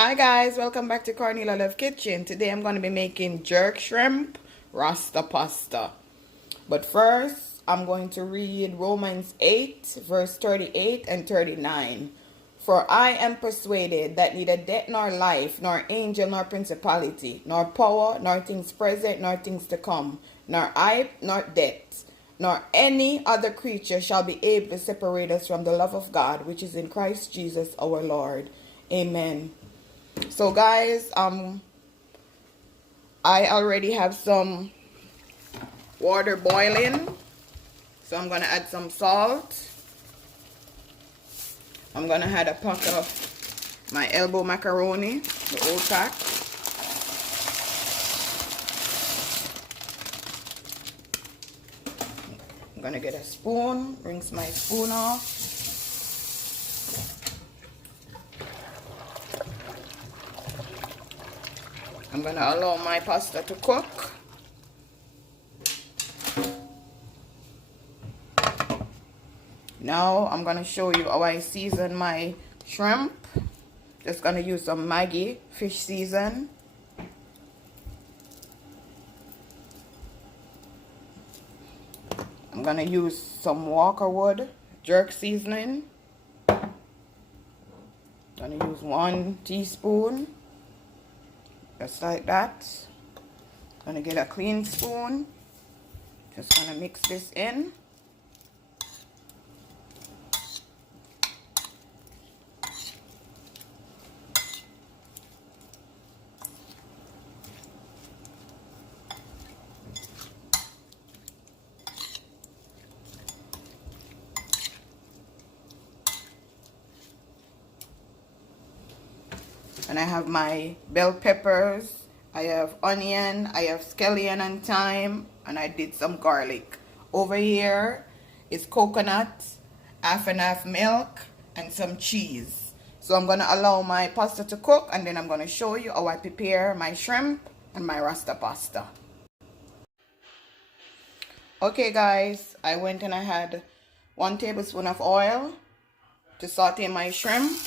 Hi guys, welcome back to Cornelialove Kitchen. Today I'm going to be making jerk shrimp rasta pasta. But first, I'm going to read Romans 8 verse 38 and 39. For I am persuaded that neither death nor life, nor angel nor principality, nor power, nor things present, nor things to come, nor height, nor depth, nor any other creature shall be able to separate us from the love of God, which is in Christ Jesus our Lord. Amen. So guys, I already have some water boiling, so I'm gonna add some salt. I'm gonna add a pack of my elbow macaroni, the old pack. I'm gonna get a spoon, rinse my spoon off. I'm gonna allow my pasta to cook. Now I'm gonna show you how I season my shrimp. Just gonna use some Maggi fish season. I'm gonna use some Walkerwood jerk seasoning. Gonna use 1 teaspoon. Just like that. Gonna get a clean spoon. Just gonna mix this in. And I have my bell peppers, I have onion, I have scallion and thyme, and I did some garlic. Over here is coconut, half and half milk, and some cheese. So I'm going to allow my pasta to cook, and then I'm going to show you how I prepare my shrimp and my rasta pasta. Okay guys, I went and I had 1 tablespoon of oil to saute my shrimp.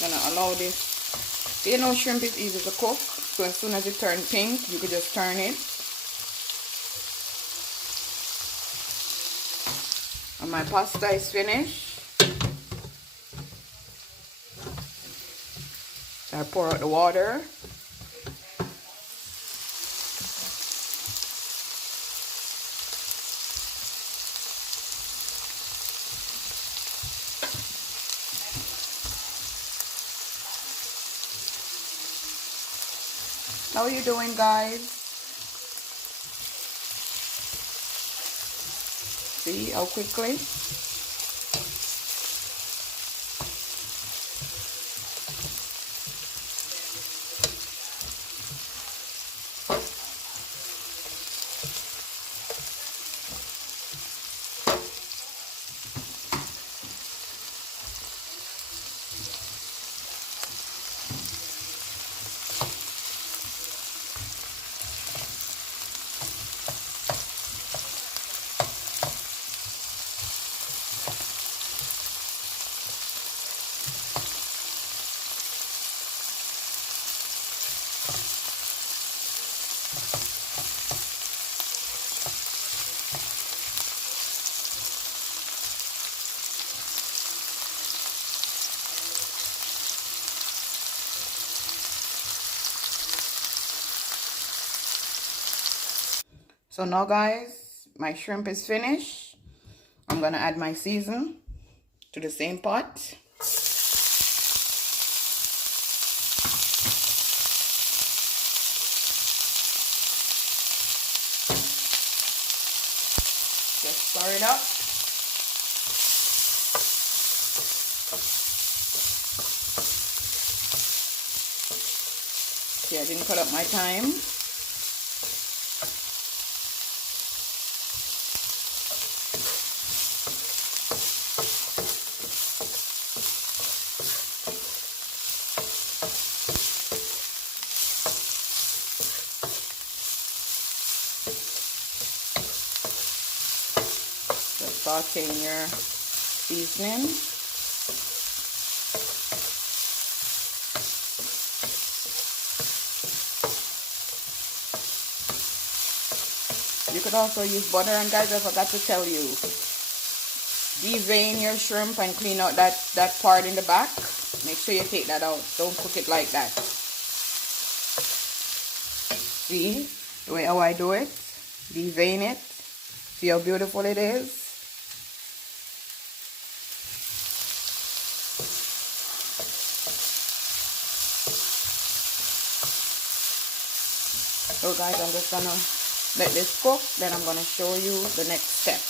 Gonna allow this. You know, shrimp is easy to cook, so as soon as it turns pink, you could just turn it. And my pasta is finished. So I pour out the water. How are you doing, guys? See how quickly? So now guys, my shrimp is finished. I'm gonna add my season to the same pot. Just stir it up. See, I didn't cut up my thyme. saute in your seasoning. You could also use butter, and guys, I forgot to tell you, devein your shrimp and clean out that part in the back. Make sure you take that out. Don't cook it like that. See the way how I do it? Devein it. See how beautiful it is? So guys, I'm just gonna let this cook, then I'm gonna show you the next step.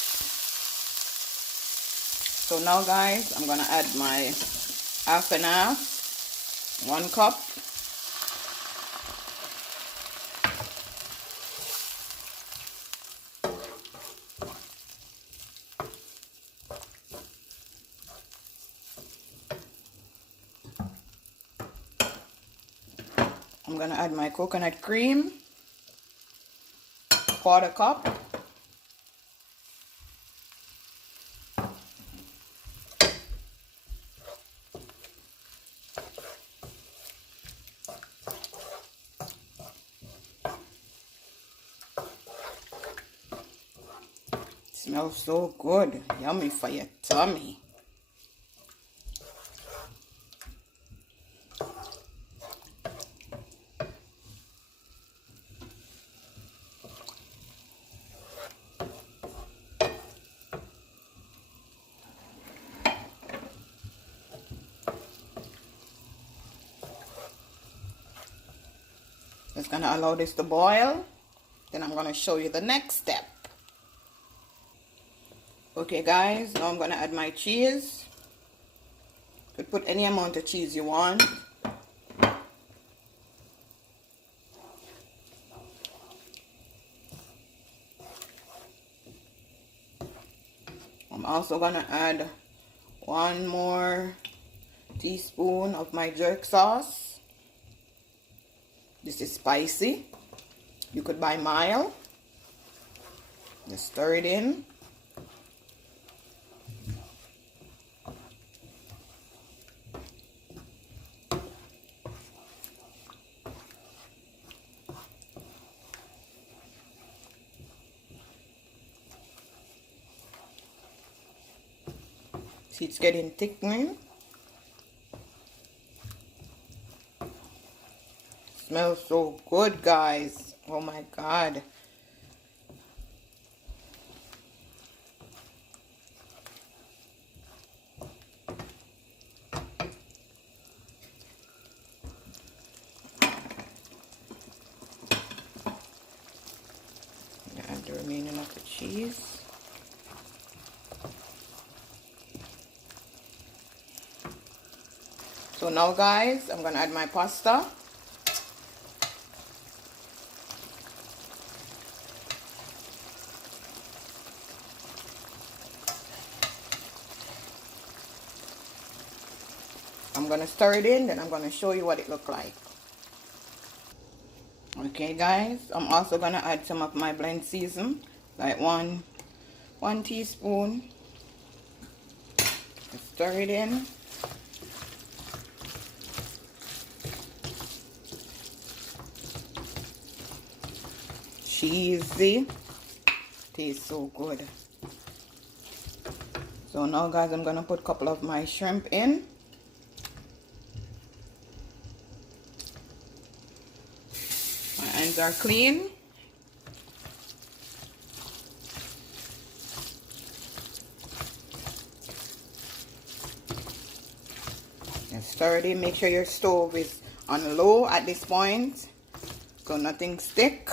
So now guys, I'm gonna add my half and half, 1 cup. I'm gonna add my coconut cream, 1/4 cup. Smells so good, yummy for your tummy. Just gonna allow this to boil. Then I'm gonna show you the next step. Okay guys, now I'm gonna add my cheese. You could put any amount of cheese you want. I'm also gonna add 1 more teaspoon of my jerk sauce. This is spicy. You could buy mild. Just stir it in. See, it's getting thickening. Smells so good, guys. Oh my God. Add the remaining of the cheese. So now guys, I'm gonna add my pasta. I'm gonna stir it in, then I'm gonna show you what it looks like. Okay guys, I'm also gonna add some of my blend season, like one teaspoon. Stir it in. Cheesy, tastes so good. So now guys, I'm gonna put a couple of my shrimp in. My hands are clean. And stir it in. Make sure your stove is on low at this point so nothing stick.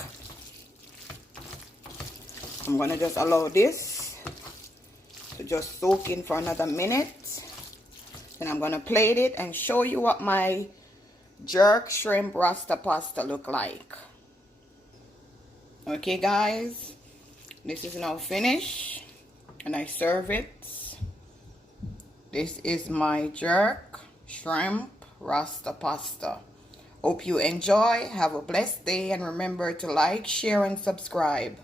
I'm gonna just allow this to just soak in for another minute. Then I'm gonna plate it and show you what my jerk shrimp rasta pasta look like. Okay guys, this is now finished and I serve it. This is my jerk shrimp rasta pasta. Hope you enjoy. Have a blessed day and remember to like, share and subscribe.